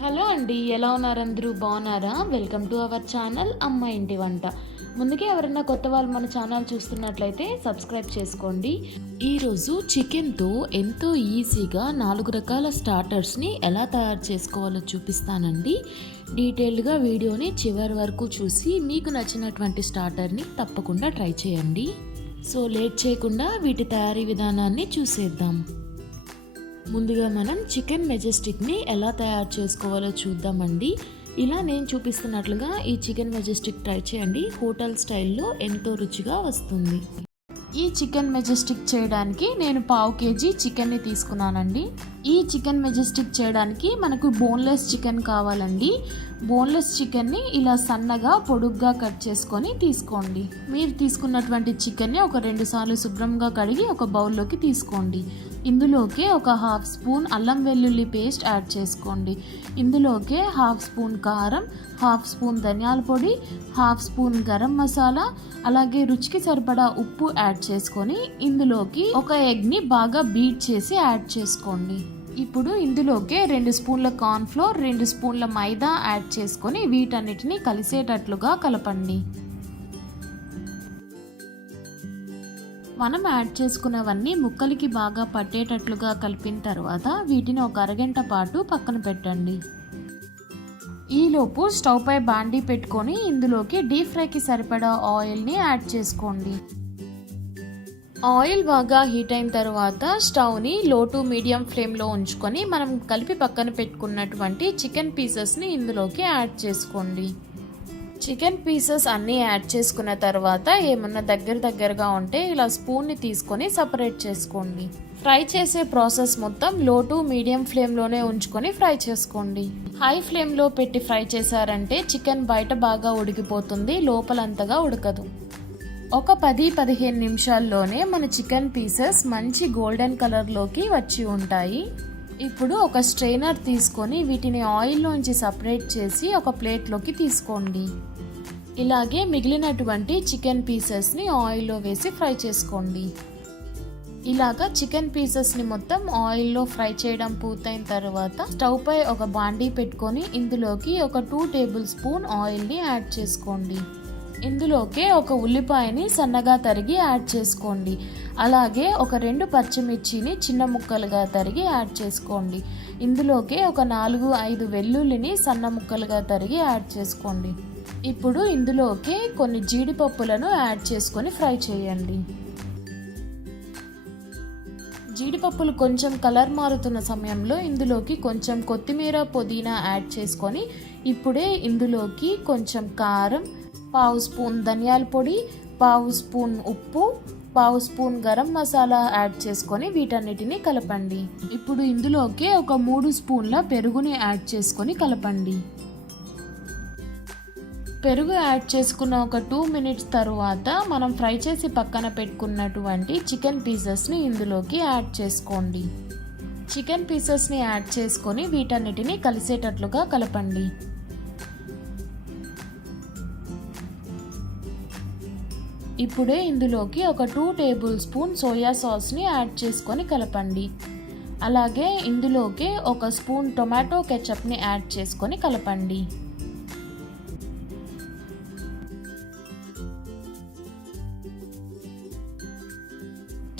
Hello అండి ఎలా ఉన్నారు అందరూ? బాగున్నారా? వెల్కమ్ టు అవర్ ఛానల్ అమ్మ ఇంటి వంట. ముందుకే ఎవరైనా కొత్త వాళ్ళు మన ఛానల్ చూస్తున్నట్లయితే సబ్స్క్రైబ్ చేసుకోండి. ఈరోజు చికెన్తో ఎంతో ఈజీగా నాలుగు రకాల స్టార్టర్స్ని ఎలా తయారు చేసుకోవాలో చూపిస్తానండి. డీటెయిల్డ్గా వీడియోని చివరి వరకు చూసి మీకు నచ్చినటువంటి స్టార్టర్ని తప్పకుండా ట్రై చేయండి. సో లేట్ చేయకుండా వీటి తయారీ విధానాన్ని చూసేద్దాం. ముందుగా మనం చికెన్ మెజెస్టిక్ని ఎలా తయారు చేసుకోవాలో చూద్దామండి. ఇలా నేను చూపిస్తున్నట్లుగా ఈ చికెన్ మెజెస్టిక్ ట్రై చేయండి. హోటల్ స్టైల్లో ఎంతో రుచిగా వస్తుంది. ఈ చికెన్ మెజెస్టిక్ చేయడానికి నేను పావు కేజీ చికెన్ని తీసుకున్నానండి. ఈ చికెన్ మెజెస్టిక్ చేయడానికి మనకు బోన్లెస్ చికెన్ కావాలండి. బోన్లెస్ చికెన్ని ఇలా సన్నగా పొడుగ్గా కట్ చేసుకొని తీసుకోండి. మీరు తీసుకున్నటువంటి చికెన్ని ఒక రెండు సార్లు శుభ్రంగా కడిగి ఒక బౌల్లోకి తీసుకోండి. ఇందులోకి ఒక హాఫ్ స్పూన్ అల్లం వెల్లుల్లి పేస్ట్ యాడ్ చేసుకోండి. ఇందులోకే హాఫ్ స్పూన్ కారం హాఫ్ స్పూన్ ధనియాల పొడి హాఫ్ స్పూన్ గరం మసాలా అలాగే రుచికి సరిపడా ఉప్పు యాడ్ చేసుకొని ఇందులోకి ఒక ఎగ్ని బాగా బీట్ చేసి యాడ్ చేసుకోండి. ఇప్పుడు ఇందులోకి రెండు స్పూన్ల కార్న్ఫ్లోర్ రెండు స్పూన్ల మైదా యాడ్ చేసుకొని వీటన్నిటిని కలిసేటట్లుగా కలపండి. మనం యాడ్ చేసుకున్నవన్నీ ముక్కలకి బాగా పట్టేటట్లుగా కలిపిన తర్వాత వీటిని ఒక అరగంట పాటు పక్కన పెట్టండి. ఈలోపు స్టవ్ పై బాండీ పెట్టుకొని ఇందులోకి డీప్ ఫ్రైకి సరిపడా ఆయిల్ని యాడ్ చేసుకోండి. ఆయిల్ బాగా హీట్ అయిన తర్వాత స్టవ్ని లో టు మీడియం ఫ్లేమ్లో ఉంచుకొని మనం కలిపి పక్కన పెట్టుకున్నటువంటి చికెన్ పీసెస్ని ఇందులోకి యాడ్ చేసుకోండి. చికెన్ పీసెస్ అన్నీ యాడ్ చేసుకున్న తర్వాత ఏమన్నా దగ్గర దగ్గరగా ఉంటే ఇలా స్పూన్ని తీసుకొని సపరేట్ చేసుకోండి. ఫ్రై చేసే ప్రాసెస్ మొత్తం లో టు మీడియం ఫ్లేమ్లోనే ఉంచుకొని ఫ్రై చేసుకోండి. హై ఫ్లేమ్లో పెట్టి ఫ్రై చేశారంటే చికెన్ బయట బాగా ఉడికిపోతుంది లోపలంతగా ఉడకదు. ఒక పది పదిహేను నిమిషాల్లోనే మన చికెన్ పీసెస్ మంచి గోల్డెన్ కలర్లోకి వచ్చి ఉంటాయి. ఇప్పుడు ఒక స్ట్రైనర్ తీసుకొని వీటిని ఆయిల్లోంచి సపరేట్ చేసి ఒక ప్లేట్లోకి తీసుకోండి. ఇలాగే మిగిలినటువంటి చికెన్ పీసెస్ని ఆయిల్లో వేసి ఫ్రై చేసుకోండి. ఇలాగా చికెన్ పీసెస్ని మొత్తం ఆయిల్లో ఫ్రై చేయడం పూర్తయిన తర్వాత స్టవ్ పై ఒక బాండీ పెట్టుకొని ఇందులోకి ఒక టూ టేబుల్ స్పూన్ ఆయిల్ని యాడ్ చేసుకోండి. ఇందులోకే ఒక ఉల్లిపాయని సన్నగా తరిగి యాడ్ చేసుకోండి. అలాగే ఒక రెండు పచ్చిమిర్చిని చిన్న ముక్కలుగా తరిగి యాడ్ చేసుకోండి. ఇందులోకే ఒక నాలుగు ఐదు వెల్లుల్లిని సన్న ముక్కలుగా తరిగి యాడ్ చేసుకోండి. ఇప్పుడు ఇందులోకి కొన్ని జీడిపప్పులను యాడ్ చేసుకొని ఫ్రై చేయండి. జీడిపప్పులు కొంచెం కలర్ మారుతున్న సమయంలో ఇందులోకి కొంచెం కొత్తిమీర పుదీనా యాడ్ చేసుకొని ఇప్పుడే ఇందులోకి కొంచెం కారం పావు స్పూన్ ధనియాల పొడి పావు స్పూన్ ఉప్పు పావు స్పూన్ గరం మసాలా యాడ్ చేసుకొని వీటన్నిటిని కలపండి. ఇప్పుడు ఇందులోకి ఒక మూడు స్పూన్ల పెరుగుని యాడ్ చేసుకొని కలపండి. పెరుగు యాడ్ చేసుకున్న ఒక టూ మినిట్స్ తర్వాత మనం ఫ్రై చేసి పక్కన పెట్టుకున్నటువంటి చికెన్ పీసెస్ని ఇందులోకి యాడ్ చేసుకోండి. చికెన్ పీసెస్ని యాడ్ చేసుకొని వీటన్నిటిని కలిసేటట్లుగా కలపండి. ఇప్పుడే ఇందులోకి ఒక టూ టేబుల్ స్పూన్ సోయా సాస్ని యాడ్ చేసుకొని కలపండి. అలాగే ఇందులోకి ఒక స్పూన్ టొమాటో కెచప్ని యాడ్ చేసుకొని కలపండి.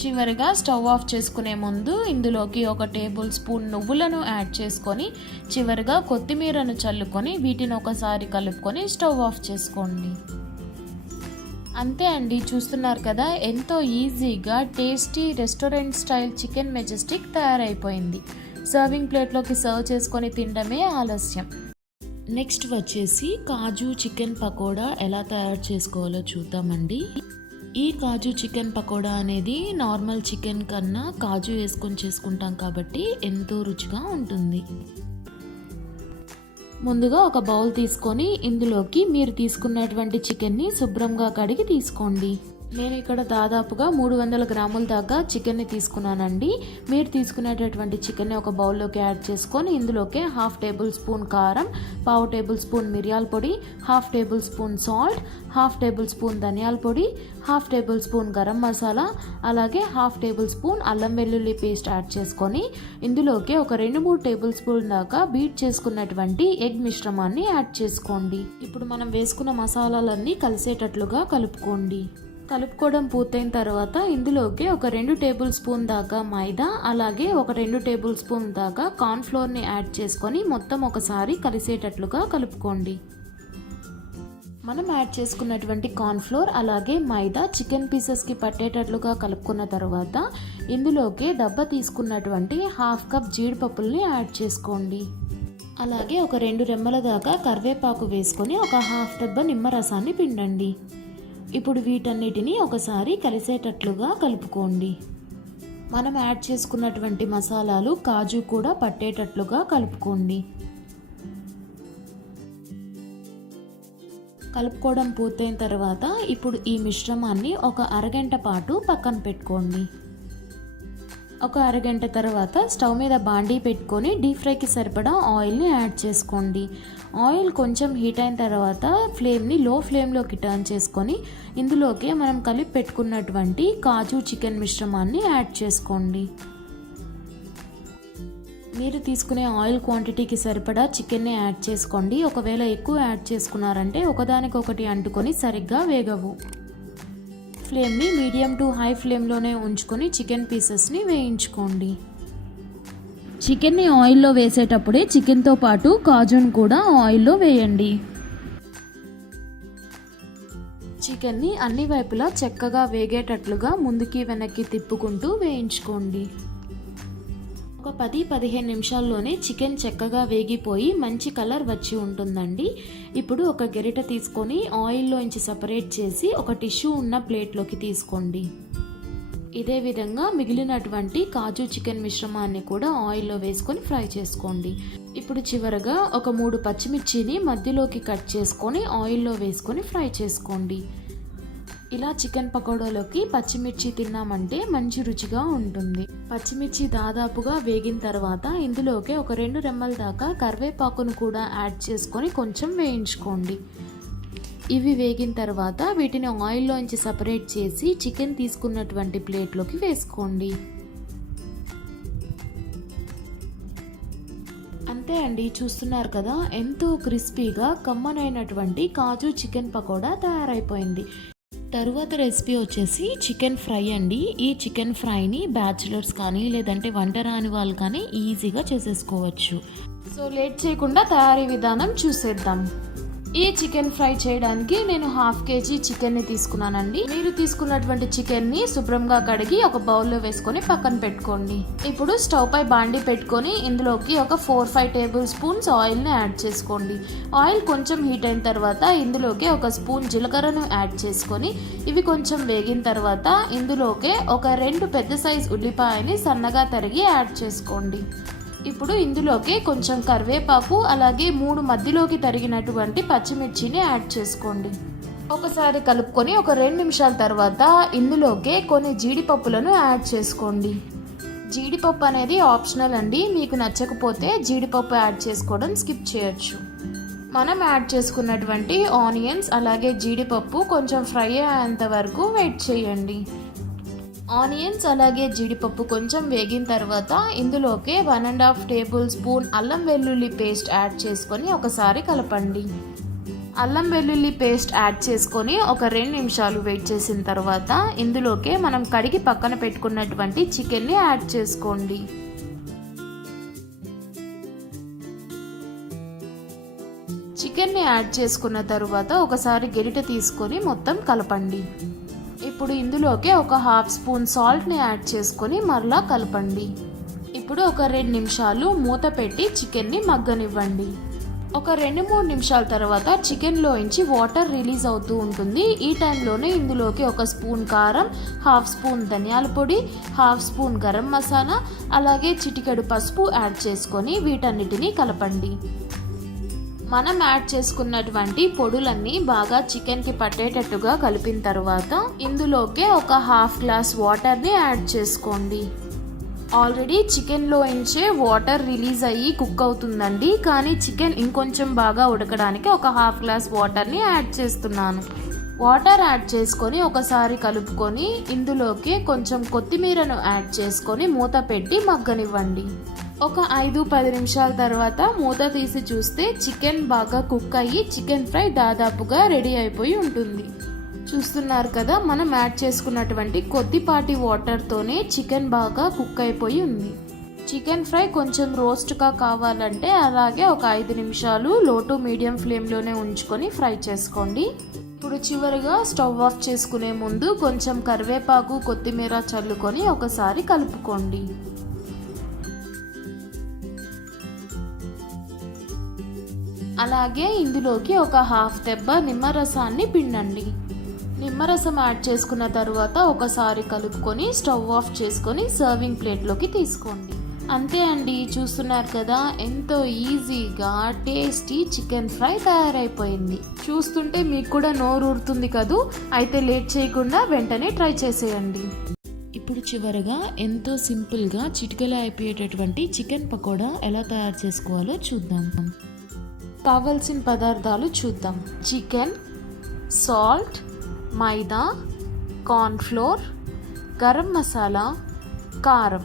చివరిగా స్టవ్ ఆఫ్ చేసుకునే ముందు ఇందులోకి ఒక టేబుల్ స్పూన్ నువ్వులను యాడ్ చేసుకొని చివరిగా కొత్తిమీరను చల్లుకొని వీటిని ఒకసారి కలుపుకొని స్టవ్ ఆఫ్ చేసుకోండి. అంతే అండి చూస్తున్నారు కదా ఎంతో ఈజీగా tasty restaurant style chicken majestic తయారైపోయింది. సర్వింగ్ ప్లేట్లోకి సర్వ్ చేసుకొని తినడమే ఆలస్యం. నెక్స్ట్ వచ్చేసి కాజు చికెన్ పకోడా ఎలా తయారు చేసుకోవాలో చూద్దామండి. ఈ కాజు చికెన్ పకోడా అనేది నార్మల్ చికెన్ కన్నా కాజు వేసుకొని చేసుకుంటాం కాబట్టి ఎంతో రుచిగా ఉంటుంది. ముందుగా ఒక బౌల్ తీసుకొని ఇందులోకి మీరు తీసుకున్నటువంటి చికెన్ని శుభ్రంగా కడిగి తీసుకోండి. నేను ఇక్కడ దాదాపుగా మూడు వందల గ్రాముల దాకా చికెన్ని తీసుకున్నానండి. మీరు తీసుకునేటటువంటి చికెన్ని ఒక బౌల్లోకి యాడ్ చేసుకొని ఇందులోకి హాఫ్ టేబుల్ స్పూన్ కారం పావు టేబుల్ స్పూన్ మిరియాల పొడి half tablespoon salt half tablespoon ధనియాల పొడి half tablespoon garam masala అలాగే హాఫ్ టేబుల్ స్పూన్ అల్లం వెల్లుల్లి పేస్ట్ యాడ్ చేసుకొని ఇందులోకి ఒక రెండు మూడు టేబుల్ స్పూన్ దాకా బీట్ చేసుకున్నటువంటి ఎగ్ మిశ్రమాన్ని యాడ్ చేసుకోండి. ఇప్పుడు మనం వేసుకున్న మసాలాలన్నీ కలిసేటట్లుగా కలుపుకోండి. కలుపుకోవడం పూర్తయిన తర్వాత ఇందులోకి ఒక రెండు టేబుల్ స్పూన్ దాకా మైదా అలాగే ఒక రెండు టేబుల్ స్పూన్ దాకా కార్న్ఫ్లోర్ని యాడ్ చేసుకొని మొత్తం ఒకసారి కలిసేటట్లుగా కలుపుకోండి. మనం యాడ్ చేసుకున్నటువంటి కార్న్ఫ్లోర్ అలాగే మైదా చికెన్ పీసెస్కి పట్టేటట్లుగా కలుపుకున్న తర్వాత ఇందులోకి దెబ్బ తీసుకున్నటువంటి హాఫ్ కప్ జీడిపప్పుల్ని యాడ్ చేసుకోండి. అలాగే ఒక రెండు రెమ్మల దాకా కరివేపాకు వేసుకొని ఒక హాఫ్ డబ్బా నిమ్మరసాన్ని పిండండి. ఇప్పుడు వీటన్నిటిని ఒకసారి కలిసేటట్లుగా కలుపుకోండి. మనం యాడ్ చేసుకున్నటువంటి మసాలాలు కాజు కూడా పట్టేటట్లుగా కలుపుకోండి. కలుపుకోవడం పూర్తయిన తర్వాత ఇప్పుడు ఈ మిశ్రమాన్ని ఒక అరగంట పాటు పక్కన పెట్టుకోండి. ఒక అరగంట తర్వాత స్టవ్ మీద బాండీ పెట్టుకొని డీప్ ఫ్రైకి సరిపడా ఆయిల్ని యాడ్ చేసుకోండి. ఆయిల్ కొంచెం హీట్ అయిన తర్వాత ఫ్లేమ్ని లో ఫ్లేమ్లోకి టర్న్ చేసుకొని ఇందులోకి మనం కలిపి పెట్టుకున్నటువంటి కాజు చికెన్ మిశ్రమాన్ని యాడ్ చేసుకోండి. మీరు తీసుకునే ఆయిల్ క్వాంటిటీకి సరిపడా చికెన్ని యాడ్ చేసుకోండి. ఒకవేళ ఎక్కువ యాడ్ చేసుకున్నారంటే ఒకదానికొకటి అంటుకొని సరిగ్గా వేగవు. ఫ్లేమ్ని మీడియం టు హై ఫ్లేమ్లోనే ఉంచుకొని చికెన్ పీసెస్ని వేయించుకోండి. చికెన్ని ఆయిల్లో వేసేటప్పుడే చికెన్తో పాటు కాజును కూడా ఆయిల్లో వేయండి. చికెన్ని అన్ని వైపులా చక్కగా వేగేటట్లుగా ముందుకి వెనక్కి తిప్పుకుంటూ వేయించుకోండి. ఒక పది పదిహేను నిమిషాల్లోనే చికెన్ చక్కగా వేగిపోయి మంచి కలర్ వచ్చి ఉంటుందండి. ఇప్పుడు ఒక గెరిట తీసుకొని ఆయిల్లోంచి సపరేట్ చేసి ఒక టిష్యూ ఉన్న ప్లేట్లోకి తీసుకోండి. ఇదే విధంగా మిగిలినటువంటి కాజు చికెన్ మిశ్రమాన్ని కూడా ఆయిల్లో వేసుకొని ఫ్రై చేసుకోండి. ఇప్పుడు చివరగా ఒక మూడు పచ్చిమిర్చిని మధ్యలోకి కట్ చేసుకొని ఆయిల్లో వేసుకొని ఫ్రై చేసుకోండి. ఇలా చికెన్ పకోడాలోకి పచ్చిమిర్చి తిన్నామంటే మంచి రుచిగా ఉంటుంది. పచ్చిమిర్చి దాదాపుగా వేగిన తర్వాత ఇందులోకి ఒక రెండు రెమ్మల దాకా కరివేపాకును కూడా యాడ్ చేసుకొని కొంచెం వేయించుకోండి. ఇవి వేగిన తర్వాత వీటిని ఆయిల్లోంచి సపరేట్ చేసి చికెన్ తీసుకున్నటువంటి ప్లేట్లోకి వేసుకోండి. అంతే అండి చూస్తున్నారు కదా ఎంతో క్రిస్పీగా కమ్మనైనటువంటి కాజు చికెన్ పకోడా తయారైపోయింది. తరువాత రెసిపీ వచ్చేసి చికెన్ ఫ్రై అండి. ఈ చికెన్ ఫ్రైని బ్యాచులర్స్ కానీ లేదంటే వంట రాని వాళ్ళు కానీ ఈజీగా చేసేసుకోవచ్చు. సో లేట్ చేయకుండా తయారీ విధానం చూసేద్దాం. ఈ చికెన్ ఫ్రై చేయడానికి నేను హాఫ్ కేజీ చికెన్ని తీసుకున్నానండి. మీరు తీసుకున్నటువంటి చికెన్ని శుభ్రంగా కడిగి ఒక బౌల్లో వేసుకొని పక్కన పెట్టుకోండి. ఇప్పుడు స్టవ్ పై బాండి పెట్టుకొని ఇందులోకి ఒక ఫోర్ ఫైవ్ టేబుల్ స్పూన్స్ ఆయిల్ని యాడ్ చేసుకోండి. ఆయిల్ కొంచెం హీట్ అయిన తర్వాత ఇందులోకి ఒక స్పూన్ జీలకర్రను యాడ్ చేసుకొని ఇవి కొంచెం వేగిన తర్వాత ఇందులోకి ఒక రెండు పెద్ద సైజ్ ఉల్లిపాయని సన్నగా తరిగి యాడ్ చేసుకోండి. ఇప్పుడు ఇందులోకి కొంచెం కరివేపాకు అలాగే మూడు మధ్యలోకి తరిగినటువంటి పచ్చిమిర్చిని యాడ్ చేసుకోండి. ఒకసారి కలుపుకొని ఒక రెండు నిమిషాల తర్వాత ఇందులోకి కొన్ని జీడిపప్పులను యాడ్ చేసుకోండి. జీడిపప్పు అనేది ఆప్షనల్ అండి. మీకు నచ్చకపోతే జీడిపప్పు యాడ్ చేసుకోవడం స్కిప్ చేయొచ్చు. మనం యాడ్ చేసుకున్నటువంటి ఆనియన్స్ అలాగే జీడిపప్పు కొంచెం ఫ్రై అయ్యేంత వరకు వెయిట్ చేయండి. ఆనియన్స్ అలాగే జీడిపప్పు కొంచెం వేగిన తర్వాత ఇందులోకి one and half tablespoon అల్లం వెల్లుల్లి పేస్ట్ యాడ్ చేసుకొని ఒకసారి కలపండి. అల్లం వెల్లుల్లి పేస్ట్ యాడ్ చేసుకొని ఒక రెండు నిమిషాలు వెయిట్ చేసిన తర్వాత ఇందులోకి మనం కడిగి పక్కన పెట్టుకున్నటువంటి చికెన్ని యాడ్ చేసుకోండి. చికెన్ని యాడ్ చేసుకున్న తర్వాత ఒకసారి గెరిట తీసుకొని మొత్తం కలపండి. ఇప్పుడు ఇందులోకి ఒక హాఫ్ స్పూన్ సాల్ట్ని యాడ్ చేసుకొని మరలా కలపండి. ఇప్పుడు ఒక రెండు నిమిషాలు మూత పెట్టి చికెన్ని మగ్గనివ్వండి. ఒక రెండు మూడు నిమిషాల తర్వాత చికెన్లోంచి వాటర్ రిలీజ్ అవుతూ ఉంటుంది. ఈ టైంలోనే ఇందులోకి ఒక స్పూన్ కారం హాఫ్ స్పూన్ ధనియాల పొడి హాఫ్ స్పూన్ గరం మసాలా అలాగే చిటికెడు పసుపు యాడ్ చేసుకొని వీటన్నిటిని కలపండి. మనం యాడ్ చేసుకున్నటువంటి పొడులన్నీ బాగా చికెన్కి పట్టేటట్టుగా కలిపిన తర్వాత ఇందులోకే ఒక హాఫ్ గ్లాస్ వాటర్ని యాడ్ చేసుకోండి. ఆల్రెడీ చికెన్లో ఇంచే వాటర్ రిలీజ్ అయ్యి కుక్ అవుతుందండి. కానీ చికెన్ ఇంకొంచెం బాగా ఉడకడానికి ఒక హాఫ్ గ్లాస్ వాటర్ని యాడ్ చేస్తున్నాను. వాటర్ యాడ్ చేసుకొని ఒకసారి కలుపుకొని ఇందులోకి కొంచెం కొత్తిమీరను యాడ్ చేసుకొని మూత పెట్టి మగ్గనివ్వండి. ఒక ఐదు పది నిమిషాల తర్వాత మూత తీసి చూస్తే చికెన్ బాగా కుక్ అయ్యి చికెన్ ఫ్రై దాదాపుగా రెడీ అయిపోయి ఉంటుంది. చూస్తున్నారు కదా మనం యాడ్ చేసుకున్నటువంటి కొద్దిపాటి వాటర్తోనే చికెన్ బాగా కుక్ అయిపోయి ఉంది. చికెన్ ఫ్రై కొంచెం రోస్ట్గా కావాలంటే అలాగే ఒక ఐదు నిమిషాలు లో టు మీడియం ఫ్లేమ్లోనే ఉంచుకొని ఫ్రై చేసుకోండి. ఇప్పుడు చివరిగా స్టవ్ ఆఫ్ చేసుకునే ముందు కొంచెం కరివేపాకు కొత్తిమీర చల్లుకొని ఒకసారి కలుపుకోండి. అలాగే ఇందులోకి ఒక హాఫ్ దెబ్బ నిమ్మరసాన్ని పిండండి. నిమ్మరసం యాడ్ చేసుకున్న తర్వాత ఒకసారి కలుపుకొని స్టవ్ ఆఫ్ చేసుకొని సర్వింగ్ ప్లేట్లోకి తీసుకోండి. అంతే అండి చూస్తున్నారు కదా ఎంతో ఈజీగా టేస్టీ చికెన్ ఫ్రై తయారైపోయింది. చూస్తుంటే మీకు కూడా నోరు ఊరుతుంది కదూ? అయితే లేట్ చేయకుండా వెంటనే ట్రై చేసేయండి. ఇప్పుడు చివరగా ఎంతో సింపుల్గా చిటికెలా అయిపోయేటటువంటి చికెన్ పకోడా ఎలా తయారు చేసుకోవాలో చూద్దాం. కావలసిన పదార్థాలు చూద్దాం. Chicken salt maida cornflour garam masala కారం.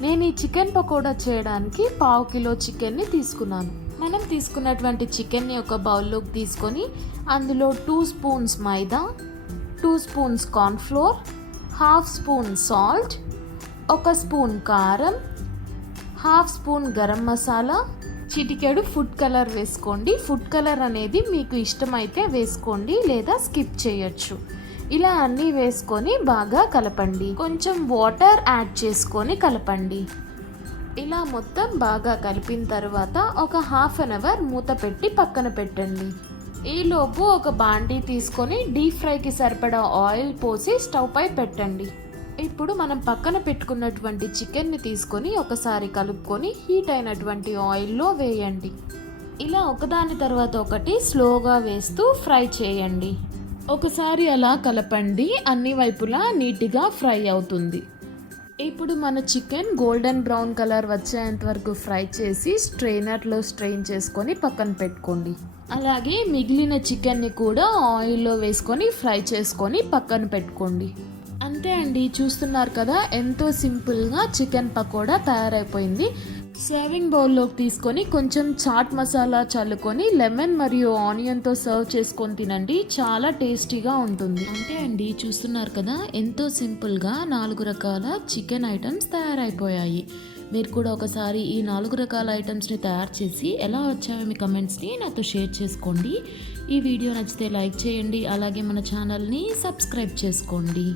నేను ఈ చికెన్ పకోడా చేయడానికి పావు కిలో చికెన్ని తీసుకున్నాను. మనం తీసుకున్నటువంటి చికెన్ని ఒక బౌల్లోకి తీసుకొని అందులో two spoons maida two spoons cornflour half spoon salt ఒక స్పూన్ కారం హాఫ్ స్పూన్ గరం మసాలా చిటికెడు ఫుడ్ కలర్ వేసుకోండి. ఫుడ్ కలర్ అనేది మీకు ఇష్టమైతే వేసుకోండి లేదా స్కిప్ చేయొచ్చు. ఇలా అన్నీ వేసుకొని బాగా కలపండి. కొంచెం వాటర్ యాడ్ చేసుకొని కలపండి. ఇలా మొత్తం బాగా కలిపిన తర్వాత ఒక హాఫ్ అన్ అవర్ మూత పెట్టి పక్కన పెట్టండి. ఈలోపు ఒక బాండీ తీసుకొని డీప్ ఫ్రైకి సరిపడా ఆయిల్ పోసి స్టవ్ పై పెట్టండి. ఇప్పుడు మనం పక్కన పెట్టుకున్నటువంటి చికెన్ని తీసుకొని ఒకసారి కలుపుకొని హీట్ అయినటువంటి ఆయిల్లో వేయండి. ఇలా ఒకదాని తర్వాత ఒకటి స్లోగా వేస్తూ ఫ్రై చేయండి. ఒకసారి అలా కలపండి. అన్ని వైపులా నీట్గా ఫ్రై అవుతుంది. ఇప్పుడు మన చికెన్ గోల్డెన్ బ్రౌన్ కలర్ వచ్చేంత వరకు ఫ్రై చేసి స్ట్రైనర్లో స్ట్రెయిన్ చేసుకొని పక్కన పెట్టుకోండి. అలాగే మిగిలిన చికెన్ని కూడా ఆయిల్లో వేసుకొని ఫ్రై చేసుకొని పక్కన పెట్టుకోండి. అండి చూస్తున్నారు కదా ఎంతో సింపుల్గా చికెన్ పకోడా తయారైపోయింది. సర్వింగ్ బౌల్లోకి తీసుకొని కొంచెం చాట్ మసాలా చల్లుకొని లెమన్ మరియు ఆనియన్తో సర్వ్ చేసుకొని తినండి చాలా టేస్టీగా ఉంటుంది. అంతే అండి చూస్తున్నారు కదా ఎంతో సింపుల్గా నాలుగు రకాల చికెన్ ఐటమ్స్ తయారైపోయాయి. మీరు కూడా ఒకసారి ఈ నాలుగు రకాల ఐటమ్స్ని తయారు చేసి ఎలా వచ్చాయో మీ కమెంట్స్ని నాతో షేర్ చేసుకోండి. ఈ వీడియో నచ్చితే లైక్ చేయండి అలాగే మన ఛానల్ని సబ్స్క్రైబ్ చేసుకోండి.